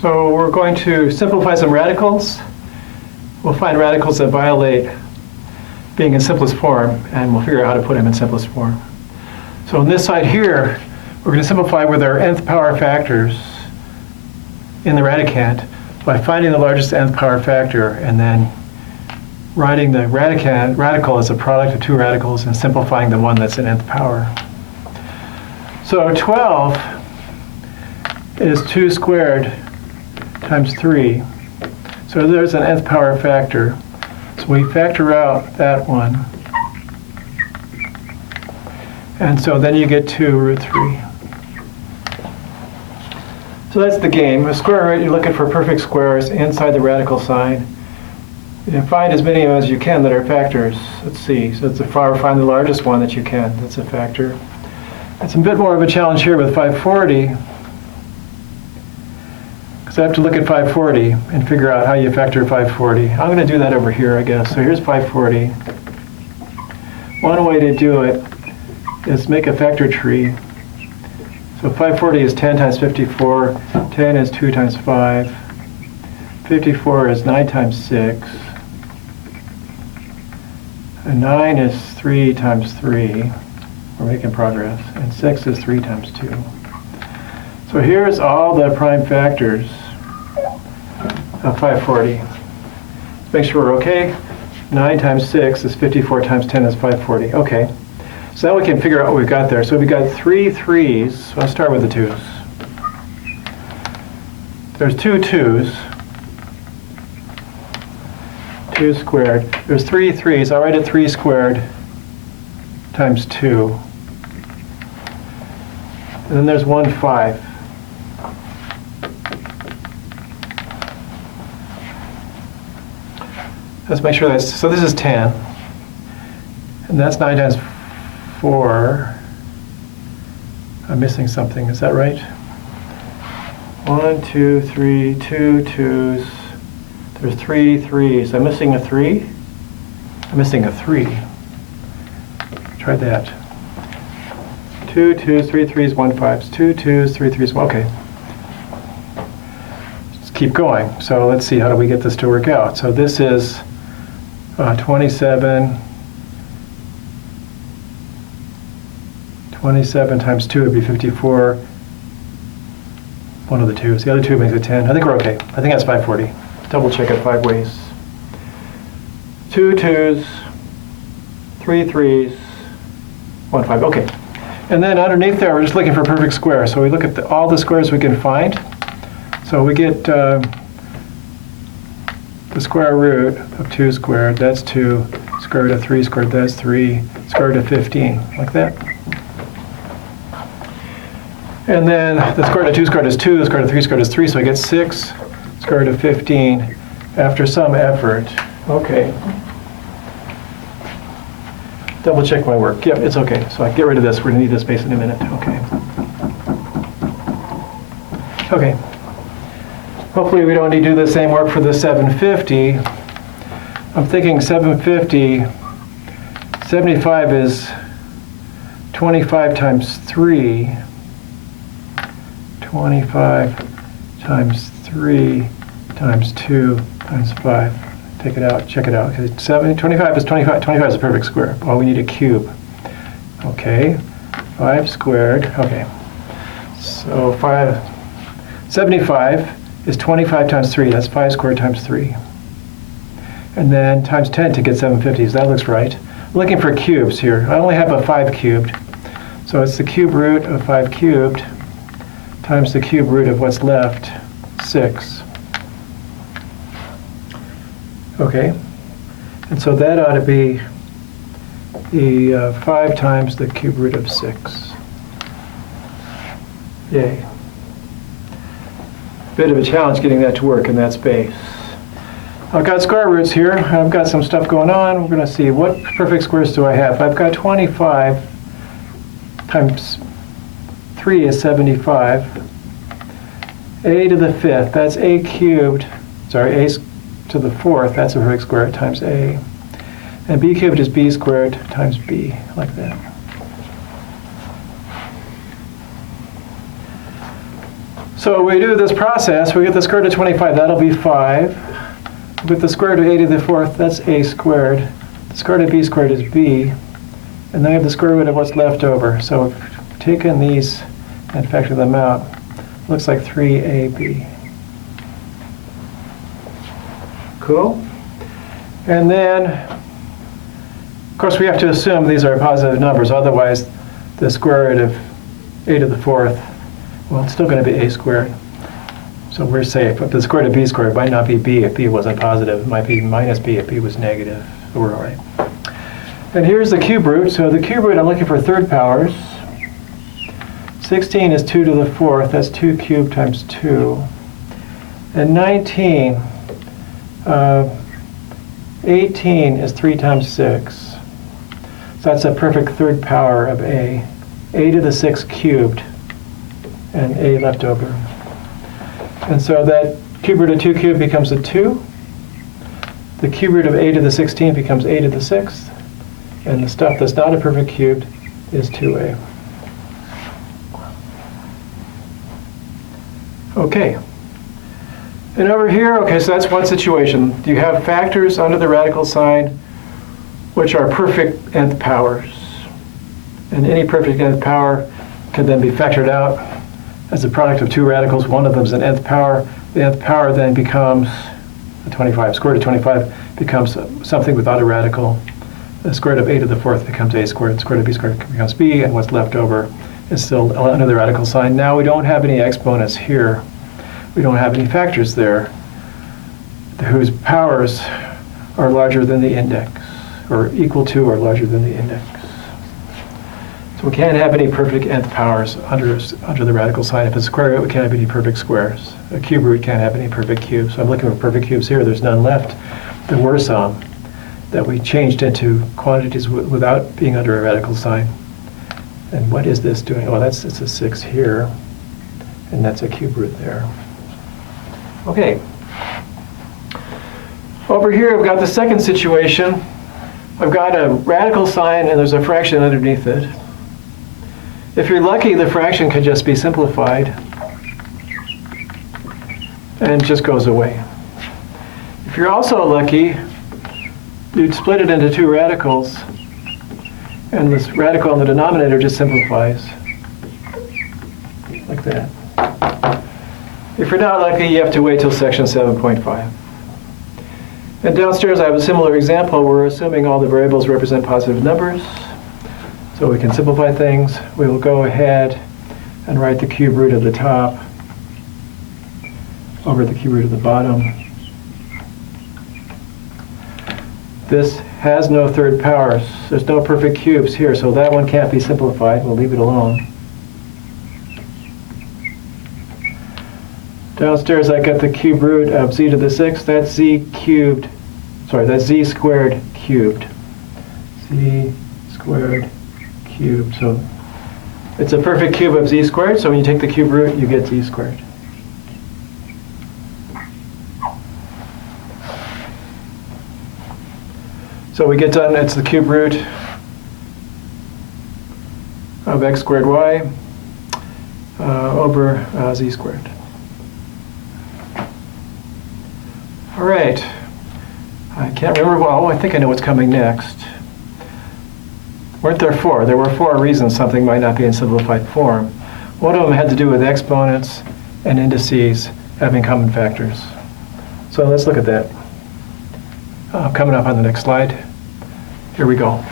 So we're going to simplify some radicals. We'll find radicals that violate being in simplest form, and we'll figure out how to put them in simplest form. So on this side here, we're going to simplify with our nth power factors in the radicand by finding the largest nth power factor and then writing the radical as a product of two radicals and simplifying the one that's in nth power. So 12 is 2 squared times 3. So there's an nth power factor. So we factor out that one. And so then you get 2 root 3. So that's the game. A square root, you're looking for perfect squares inside the radical sign. You find as many as you can that are factors. Let's see. So it's find the largest one that you can. That's a factor. It's a bit more of a challenge here with 540. Because I have to look at 540 and figure out how you factor 540. I'm going to do that over here, I guess. So here's 540. One way to do it is make a factor tree. So 540 is 10 times 54. 10 is 2 times 5. 54 is 9 times 6. And 9 is 3 times 3. We're making progress. And 6 is 3 times 2. So here's all the prime factors of 540. Make sure we're okay. 9 times 6 is 54 times 10 is 540. Okay. So now we can figure out what we've got there. So we've got 3 3s. So I'll start with the 2's. There's 2 2's. 2 squared. There's 3 3s. I'll write it 3 squared times 2. And then there's 1 5. Let's make sure that's, so this is 10. And that's 9 times 4. I'm missing something, is that right? 1, 2, 3, 2 2's. There's 3 3's. I'm missing a 3? I'm missing a 3. Try that. 2 2's, 3 3's, 1 5's. 2 2's, 3 3's. Okay. Let's keep going. So let's see, how do we get this to work out? So this is 27. 27 times 2 would be 54. One of the 2's. The other 2 makes it 10. I think we're okay. I think that's 540. Double check it 5 ways. 2 2's, 3 3's, 1 5. Okay. And then underneath there, we're just looking for perfect square. So we look at all the squares we can find. So we get the square root of 2 squared. That's 2. Square root of 3 squared. That's 3. Square root of 15. Like that. And then the square root of 2 squared is 2. The square root of 3 squared is 3. So I get 6. Square root of 15 after some effort. Okay. Double check my work. Yep, it's okay. So I get rid of this. We're going to need this space in a minute. Okay. Okay. Hopefully we don't need to do the same work for the 750. I'm thinking 750, 75 is 25 times 3. 25 times 3 times 2 times 5. Take it out, check it out. Okay, 25 is 25. 25 is a perfect square. Oh, we need a cube. Okay, 5 squared. Okay, so 75 is 25 times 3. That's 5 squared times 3. And then times 10 to get 750. So that looks right. I'm looking for cubes here. I only have a 5 cubed. So it's the cube root of 5 cubed times the cube root of what's left, 6. Okay, and so that ought to be the 5 times the cube root of 6. Yay. Bit of a challenge getting that to work in that space. I've got square roots here. I've got some stuff going on. We're going to see what perfect squares do I have. I've got 25 times 3 is 75. A to the 5th, that's a cubed. Sorry, a to the 4th, that's a perfect square times a. And b cubed is b squared times b, like that. So we do this process, we get the square root of 25, that'll be 5. With the square root of a to the 4th, that's a squared. The square root of b squared is b. And then we have the square root of what's left over. So if we've taken these and factor them out, it looks like 3ab. Cool? And then, of course, we have to assume these are positive numbers. Otherwise, the square root of a to the 4th, well, it's still going to be a squared. So we're safe. But the square root of b squared might not be b if b wasn't positive. It might be minus b if b was negative. So we're all right. And here's the cube root. So the cube root, I'm looking for third powers. 16 is 2 to the 4th. That's 2 cubed times 2. And 19, 18 is 3 times 6. So that's a perfect third power of a to the 6th cubed, and a left over. And so that cube root of 2 cubed becomes a 2. The cube root of a to the 16th becomes a to the 6th. And the stuff that's not a perfect cubed is 2a. Okay. And over here, okay, so that's one situation. You have factors under the radical sign which are perfect nth powers. And any perfect nth power can then be factored out as a product of two radicals. One of them is an nth power. The nth power then becomes a 25. Square root of 25 becomes something without a radical. The square root of a to the 4th becomes a squared. The square root of b squared becomes b, and what's left over is still under the radical sign. Now we don't have any exponents here. We don't have any factors there whose powers are larger than the index, or equal to or larger than the index. So we can't have any perfect nth powers under the radical sign. If it's a square root, we can't have any perfect squares. A cube root can't have any perfect cubes. So I'm looking for perfect cubes here. There's none left. There were some that we changed into quantities without being under a radical sign. And what is this doing? Oh, it's a 6 here, and that's a cube root there. Okay. Over here, I've got the second situation. I've got a radical sign, and there's a fraction underneath it. If you're lucky, the fraction can just be simplified and just goes away. If you're also lucky, you'd split it into two radicals, and this radical in the denominator just simplifies like that. If you're not lucky, you have to wait till section 7.5. And downstairs, I have a similar example. We're assuming all the variables represent positive numbers. So we can simplify things. We will go ahead and write the cube root at the top over the cube root at the bottom. This has no third powers. There's no perfect cubes here, so that one can't be simplified. We'll leave it alone. Downstairs, I got the cube root of z to the 6th. That's z cubed. Sorry, that's z squared cubed. Z squared cubed. So it's a perfect cube of z squared. So when you take the cube root, you get z squared. So we get done. It's the cube root of x squared y over z squared. All right. I can't remember. Well, I think I know what's coming next. Weren't there four? There were 4 reasons something might not be in simplified form. One of them had to do with exponents and indices having common factors. So let's look at that. Coming up on the next slide. Here we go.